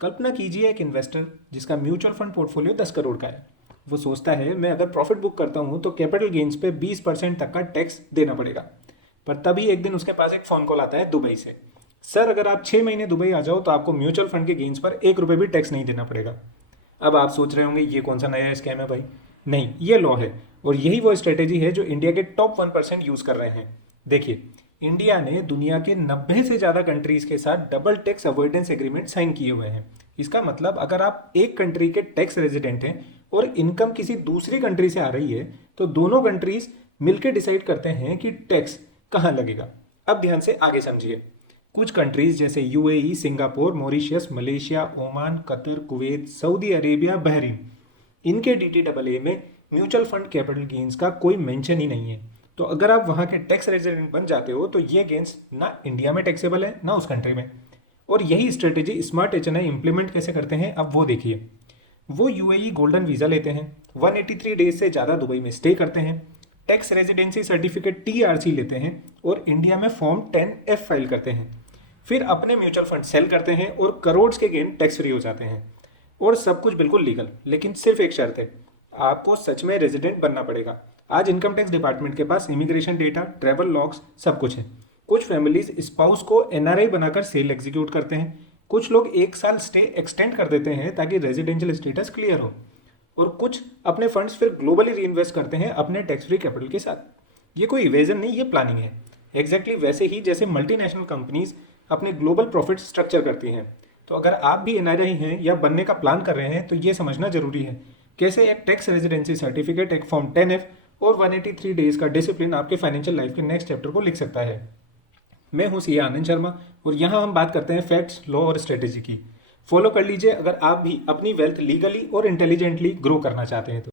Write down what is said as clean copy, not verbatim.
कल्पना कीजिए एक इन्वेस्टर जिसका म्यूचुअल फंड पोर्टफोलियो 10 करोड़ का है। वो सोचता है मैं अगर प्रॉफिट बुक करता हूँ तो कैपिटल गेन्स पे 20% तक का टैक्स देना पड़ेगा। पर तभी एक दिन उसके पास एक फ़ोन कॉल आता है दुबई से। सर, अगर आप 6 महीने दुबई आ जाओ तो आपको म्यूचुअल फंड के गेन्स पर 1 रुपये भी टैक्स नहीं देना पड़ेगा। अब आप सोच रहे होंगे ये कौन सा नया स्कैम है भाई। नहीं, ये लॉ है। और यही वो स्ट्रेटेजी है जो इंडिया के टॉप 1% यूज़ कर रहे हैं। देखिए, इंडिया ने दुनिया के 90 से ज़्यादा कंट्रीज़ के साथ double tax avoidance agreement sign किए हुए हैं। इसका मतलब अगर आप एक कंट्री के टैक्स रेजिडेंट हैं और इनकम किसी दूसरी कंट्री से आ रही है तो दोनों कंट्रीज मिलकर डिसाइड करते हैं कि टैक्स कहाँ लगेगा। अब ध्यान से आगे समझिए। कुछ कंट्रीज जैसे UAE, Singapore, Mauritius, Malaysia, Oman, Qatar, Kuwait, Saudi Arabia, Bahrain, इनके डीटीएए में म्यूचुअल फंड कैपिटल गेन्स का कोई मेंशन ही नहीं है। तो अगर आप वहाँ के टैक्स रेजिडेंट बन जाते हो तो ये गेन्स ना इंडिया में टैक्सेबल है ना उस कंट्री में। और यही स्ट्रेटेजी स्मार्ट एचएनआई इंप्लीमेंट कैसे करते हैं अब वो देखिए। वो यूएई गोल्डन वीज़ा लेते हैं, 183 डेज से ज़्यादा दुबई में स्टे करते हैं, टैक्स रेजिडेंसी सर्टिफिकेट टीआरसी लेते हैं और इंडिया में फॉर्म 10F फाइल करते हैं। फिर अपने म्यूचुअल फंड सेल करते हैं और करोड़ के गेन टैक्स फ्री हो जाते हैं। और सब कुछ बिल्कुल लीगल, लेकिन सिर्फ एक शर्त है, आपको सच में रेजिडेंट बनना पड़ेगा। आज इनकम टैक्स डिपार्टमेंट के पास इमिग्रेशन डेटा, ट्रैवल लॉग्स सब कुछ है। कुछ फैमिलीज स्पाउस को एनआरआई बनाकर सेल एग्जीक्यूट करते हैं। कुछ लोग 1 साल स्टे एक्सटेंड कर देते हैं ताकि रेजिडेंशियल स्टेटस क्लियर हो। और कुछ अपने फंड्स फिर ग्लोबली री इन्वेस्ट करते हैं अपने टैक्स फ्री कैपिटल के साथ। ये कोई इवेजन नहीं, ये प्लानिंग है। एग्जैक्टली वैसे ही जैसे मल्टीनेशनल कंपनीज अपने ग्लोबल प्रॉफिट स्ट्रक्चर करती हैं। तो अगर आप भी एनआरआई हैं या बनने का प्लान कर रहे हैं तो ये समझना जरूरी है कैसे एक टैक्स रेजिडेंसी सर्टिफिकेट, एक फॉर्म 10F और 183 डेज का डिसिप्लिन आपके फाइनेंशियल लाइफ के नेक्स्ट चैप्टर को लिख सकता है। मैं हूं सीए आनंद शर्मा और यहाँ हम बात करते हैं फैक्ट्स, लॉ और स्ट्रेटेजी की। फॉलो कर लीजिए अगर आप भी अपनी वेल्थ लीगली और इंटेलिजेंटली ग्रो करना चाहते हैं तो।